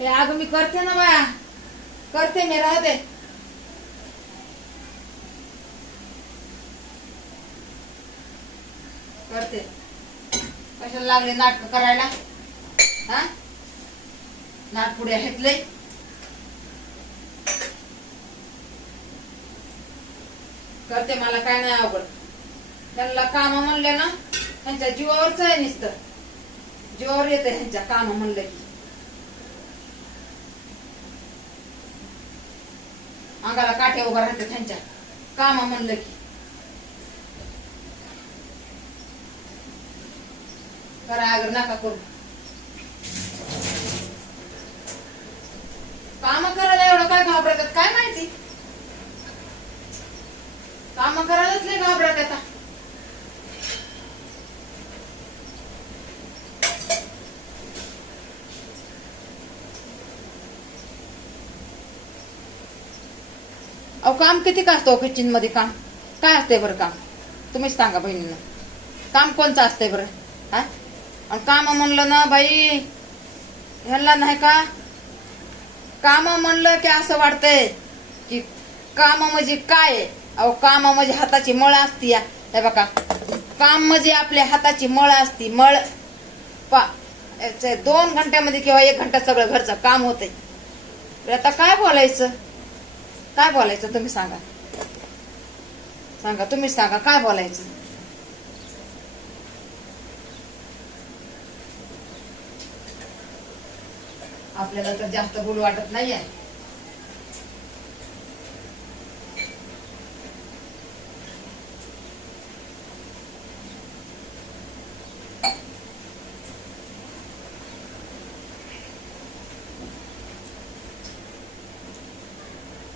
हे अगं मी करते ना बाया, करते मी, राहते. करते. कशाला लागले नाटक करायला? हा, नाटपुडे आहेत लय. करते, मला काय नाही अवघड. त्यांना काम म्हणले ना, त्यांच्या जीवावरच आहे नुसतं. जीवावर येते ह्यांच्या काम म्हणलं की. अंगाला काठे उभा राहते त्यांच्या काम म्हणलं की. करा अगर नका करू. काम करायला एवढं काय घाबरतात काय माहिती. काम करायलाच लय घाबरत आता. अहो काम किती का असतं किचन मध्ये? काम काय असतंय बरं? काम तुम्हीच सांगा बहिणींना. काम कोणतं असतंय बरं? हा, आणि काम म्हणलं ना बाई, ह्यांना नाही का काम म्हणलं की असं वाटतंय की काम म्हणजे काय? अहो काम म्हणजे हाताची मळ असती. हे बघा, काम म्हणजे आपल्या हाताची मळ असती. मळ 2 घंट्यामध्ये किंवा 1 घंटा सगळं घरचं काम होतंय. आता काय बोलायचं? काय बोलायचं तुम्ही सांगा. सांगा, तुम्हीच सांगा काय बोलायचं. आपल्याला तर जास्त बोलू वाटत नाहीये.